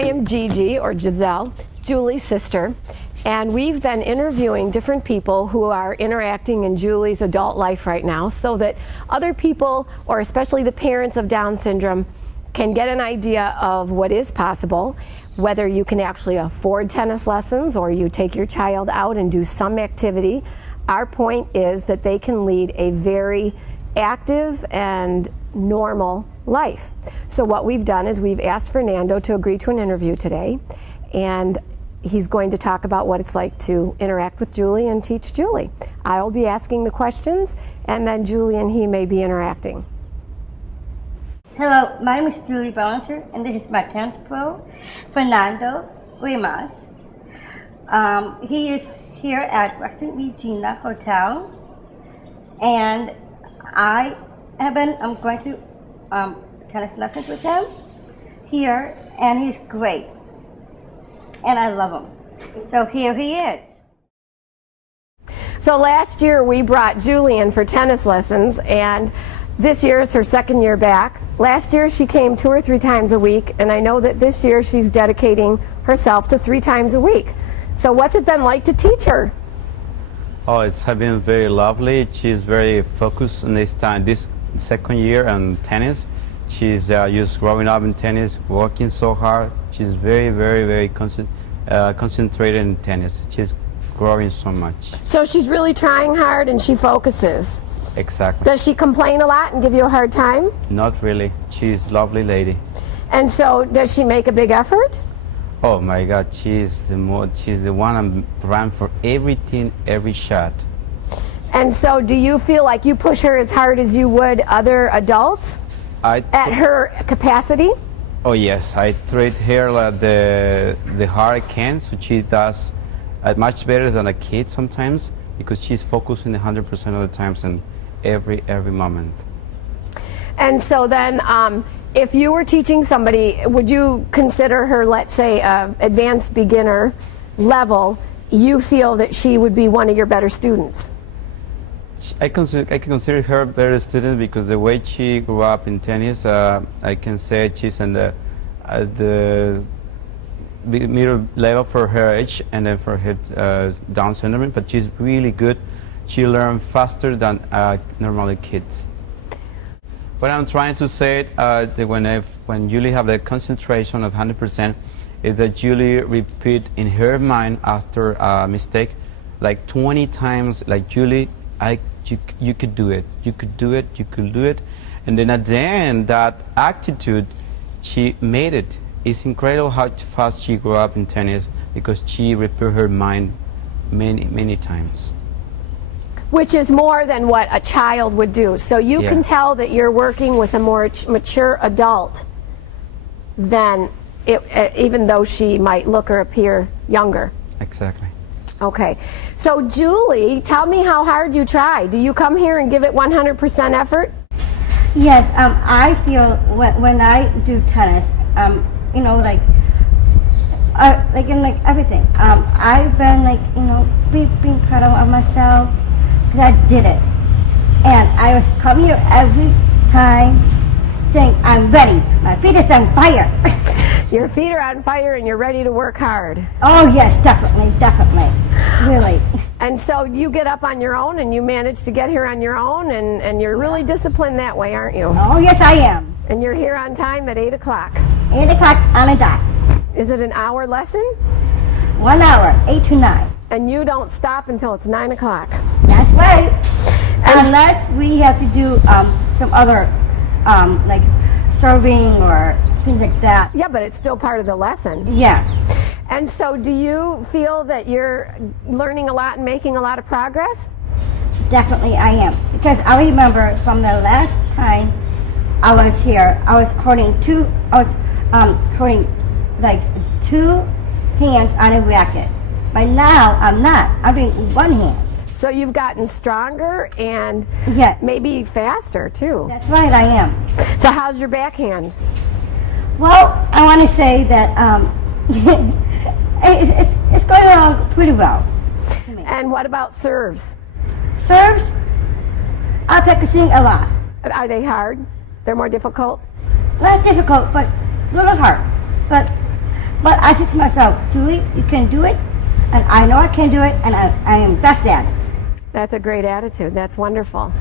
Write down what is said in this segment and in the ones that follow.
I am Gigi, or Giselle, Julie's sister, and we've been interviewing different people who are interacting in Julie's adult life right now so that other people, or especially the parents of Down syndrome, can get an idea of what is possible, whether you can actually afford tennis lessons or you take your child out and do some activity. Our point is that they can lead a very active and normal life. So what we've done is we've asked Fernando to agree to an interview today, and he's going to talk about what it's like to interact with Julie and teach Julie. I will be asking the questions, and then Julie and he may be interacting. Hello, my name is Julie Ballinger, and this is my tennis pro, Fernando Rimas. He is here at Western Regina Hotel, and I'm going to tennis lessons with him here, and he's great, and I love him. So here he is. So last year we brought Julie in for tennis lessons, and this year is her second year back. Last year she came 2 or 3 times a week, and I know that this year she's dedicating herself to 3 times a week. So what's it been like to teach her? Oh, it's been very lovely. She's very focused on this second year on tennis. She's just growing up in tennis, working so hard. She's very concentrated in tennis. She's growing so much. So she's really trying hard and she focuses. Exactly. Does she complain a lot and give you a hard time? Not really. She's a lovely lady. And so does she make a big effort? Oh my God, she's the one I'm run for everything, every shot. And so do you feel like you push her as hard as you would other adults at her capacity? Oh yes, I treat her like the hard I can, so she does much better than a kid sometimes, because she's focusing 100% of the times and every moment. And so then, if you were teaching somebody, would you consider her, let's say, advanced beginner level? You feel that she would be one of your better students? I can consider her a better student because the way she grew up in tennis, I can say she's in the middle level for her age and then for her Down syndrome, but she's really good. She learns faster than normally kids. What I'm trying to say that when Julie have the concentration of 100%, is that Julie repeat in her mind after a mistake like 20 times, like Julie, you could do it, you could do it, you could do it. And then at the end, that attitude, she made it. It's incredible how fast she grew up in tennis because she repeated her mind many times. Which is more than what a child would do. So you can tell that you're working with a more mature adult than even though she might look or appear younger. Exactly. Okay. So Julie, tell me how hard you try. Do you come here and give it 100% effort? Yes, I feel when I do tennis, you know, like in everything, I've been being proud of myself. Because I did it, and I was come here every time saying, I'm ready, my feet is on fire. Your feet are on fire and you're ready to work hard. Oh yes, definitely, really. And so you get up on your own and you manage to get here on your own, and you're really disciplined that way, aren't you? Oh yes, I am. And you're here on time at 8 o'clock. 8 o'clock on a dot. Is it an hour lesson? 1 hour, 8 to 9. And you don't stop until it's 9 o'clock. That's right. Unless we have to do some other, like serving or things like that. Yeah, but it's still part of the lesson. Yeah. And so do you feel that you're learning a lot and making a lot of progress? Definitely I am. Because I remember from the last time I was here, I was holding like 2 hands on a racket. But now I'm not. I'm doing 1 hand. So you've gotten stronger and maybe faster too. That's right, I am. So how's your backhand? Well, I want to say that it's going along pretty well. And what about serves? Serves, I'm practicing a lot. Are they hard? They're more difficult? Not difficult, but a little hard. But But I said to myself, Julie, you can do it, and I know I can do it, and I am best at it. That's a great attitude. That's wonderful.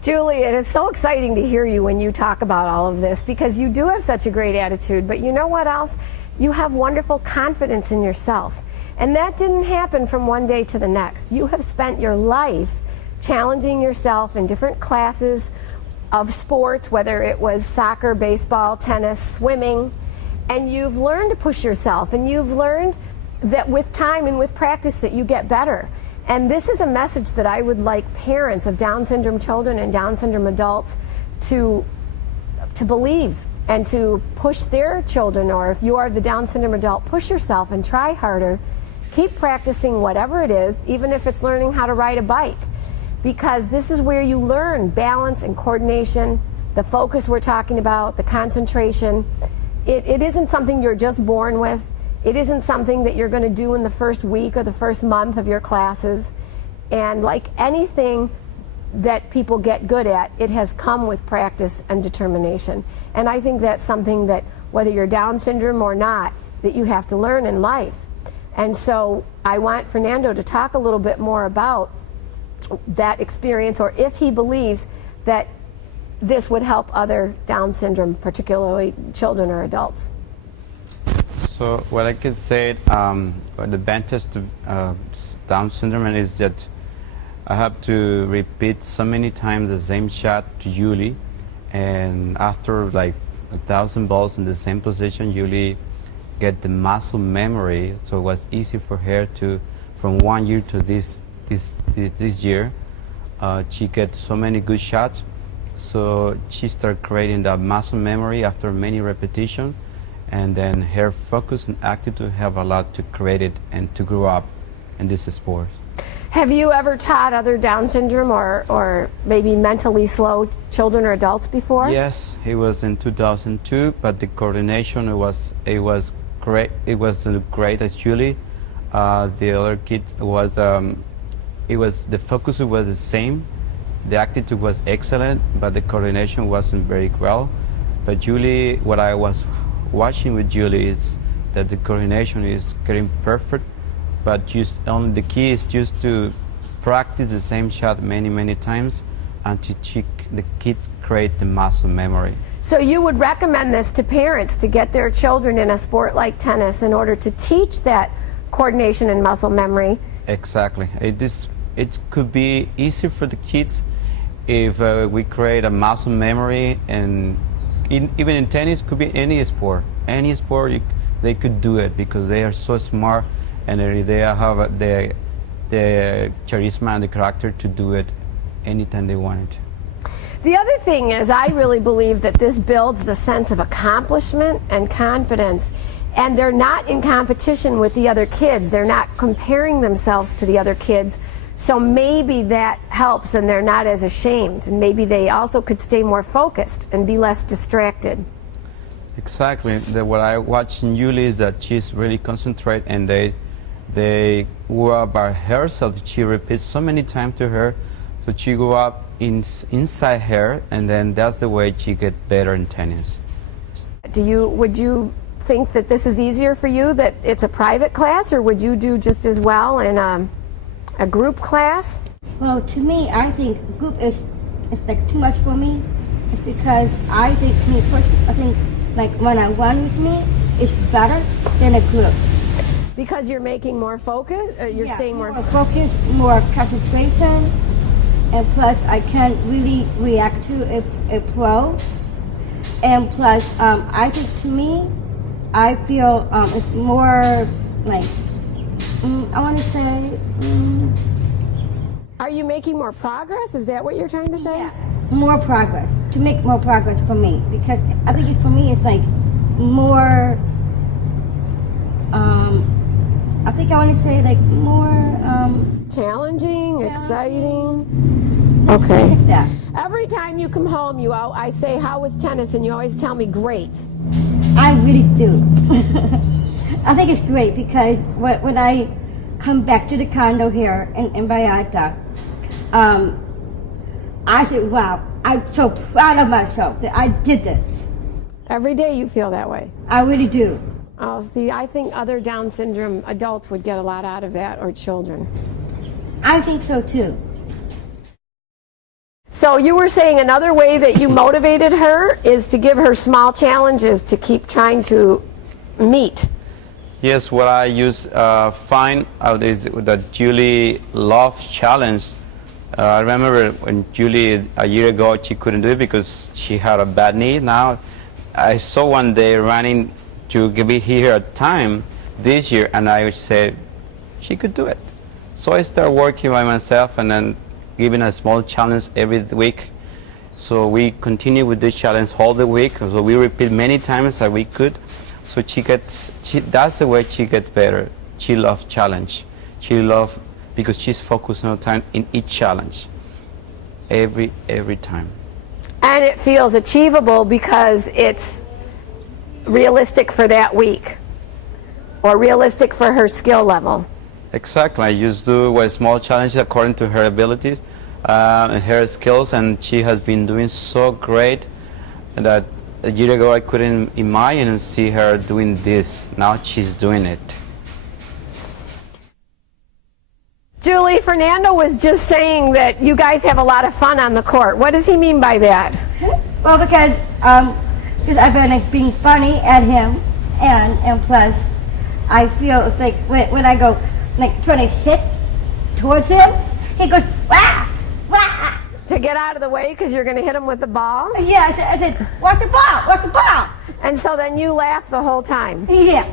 Julie, it is so exciting to hear you when you talk about all of this because you do have such a great attitude, but you know what else? You have wonderful confidence in yourself. And that didn't happen from one day to the next. You have spent your life challenging yourself in different classes of sports, whether it was soccer, baseball, tennis, swimming, and you've learned to push yourself, and you've learned that with time and with practice that you get better. And this is a message that I would like parents of Down syndrome children and Down syndrome adults to believe and to push their children, or if you are the Down syndrome adult, push yourself and try harder. Keep practicing whatever it is, even if it's learning how to ride a bike, because this is where you learn balance and coordination, the focus we're talking about, the concentration. It isn't something you're just born with. It isn't something that you're going to do in the first week or the first month of your classes. And like anything that people get good at, it has come with practice and determination. And I think that's something that, whether you're Down syndrome or not, that you have to learn in life. And so I want Fernando to talk a little bit more about that experience, or if he believes that this would help other Down syndrome, particularly children or adults. So what I can say, the advantage of Down syndrome is that I have to repeat so many times the same shot to Julie, and after like 1,000 balls in the same position, Julie get the muscle memory, so it was easy for her to, from 1 year to this year, she get so many good shots, so she started creating that muscle memory after many repetitions. And then her focus and attitude have a lot to create it and to grow up in this sport. Have you ever taught other Down syndrome or maybe mentally slow children or adults before? Yes, it was in 2002, but the coordination it was great. It was great as Julie. The other kid was the focus was the same. The attitude was excellent, but the coordination wasn't very well. But Julie, what I was watching with Julie is that the coordination is getting perfect, but the key is just to practice the same shot many times until the kid create the muscle memory. So you would recommend this to parents to get their children in a sport like tennis in order to teach that coordination and muscle memory? Exactly. It could be easier for the kids if we create a muscle memory, and even in tennis, could be any sport. Any sport, they could do it because they are so smart and they have the charisma and the character to do it anytime they want it. The other thing is, I really believe that this builds the sense of accomplishment and confidence, and they're not in competition with the other kids. They're not comparing themselves to the other kids. So maybe that helps and they're not as ashamed, and maybe they also could stay more focused and be less distracted. Exactly. What I watch in Julie is that she's really concentrated, and they grew up by herself. She repeats so many times to her, so she grew up inside her, and then that's the way she get better in tennis. Would you think that this is easier for you, that it's a private class, or would you do just as well in a group class? Well, to me, I think group is like too much for me. It's because I think, to me personally, I think like one-on-one with me is better than a group. Because you're making more focus, you're staying more focus, more concentration, and plus I can really react to a pro. And plus, I think to me, I feel it's more like, I want to say. Are you making more progress? Is that what you're trying to say? Yeah, more progress. To make more progress for me, because I think for me it's like more. I think I want to say like more. Challenging, exciting. Okay. Like that. Every time you come home, I say, "How was tennis?" and you always tell me, "Great." I really do. I think it's great because when I come back to the condo here in Vallarta, I said, wow, I'm so proud of myself that I did this. Every day you feel that way. I really do. Oh, see, I think other Down syndrome adults would get a lot out of that, or children. I think so too. So you were saying another way that you motivated her is to give her small challenges to keep trying to meet. Yes, what I find out is that Julie loves challenge. I remember when Julie, a year ago, she couldn't do it because she had a bad knee. Now, I saw one day running to be here at time this year, and I said she could do it. So I started working by myself and then giving a small challenge every week. So we continue with this challenge all the week. So we repeat many times as we could. So that's the way she gets better. She loves challenge. She loves, because she's focused on time in each challenge, every time. And it feels achievable because it's realistic for that week, or realistic for her skill level. Exactly. I just do a small challenge according to her abilities and her skills, and she has been doing so great that a year ago I couldn't imagine and see her doing this. Now she's doing it. Julie, Fernando was just saying that you guys have a lot of fun on the court. What does he mean by that? Well, because I've been like, being funny at him, and plus I feel it's like when I go like trying to hit towards him, he goes wah wah. To get out of the way because you're going to hit him with the ball? Yeah, I said, what's the ball? What's the ball? And so then you laugh the whole time. Yeah.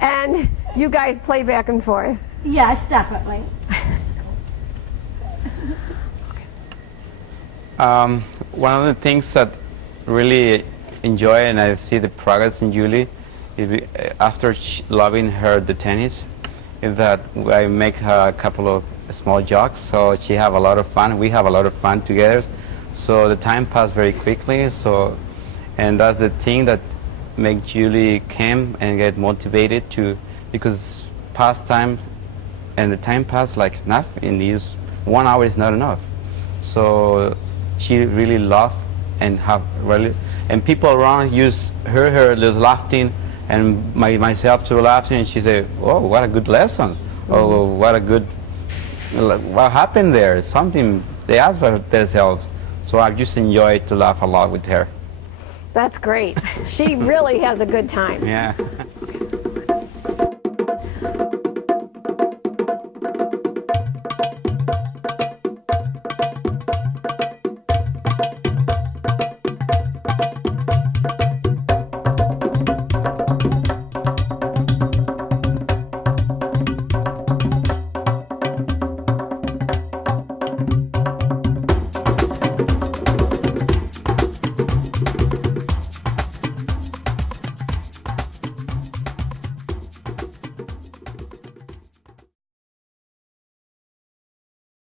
And you guys play back and forth. Yes, definitely. One of the things that really enjoy and I see the progress in Julie is after loving her the tennis, is that I make her a couple of small jokes, so she have a lot of fun. We have a lot of fun together, so the time passed very quickly. So, and that's the thing that make Julie come and get motivated to, because past time and the time passed like nothing. Use 1 hour is not enough. So she really laughed and have really, and people around use her laughing and myself to laughing, and she said, "Oh, what a good lesson! Mm-hmm. Oh, what a good, what happened there? Something they asked for themselves." So I just enjoy to laugh a lot with her. That's great. She really has a good time. Yeah.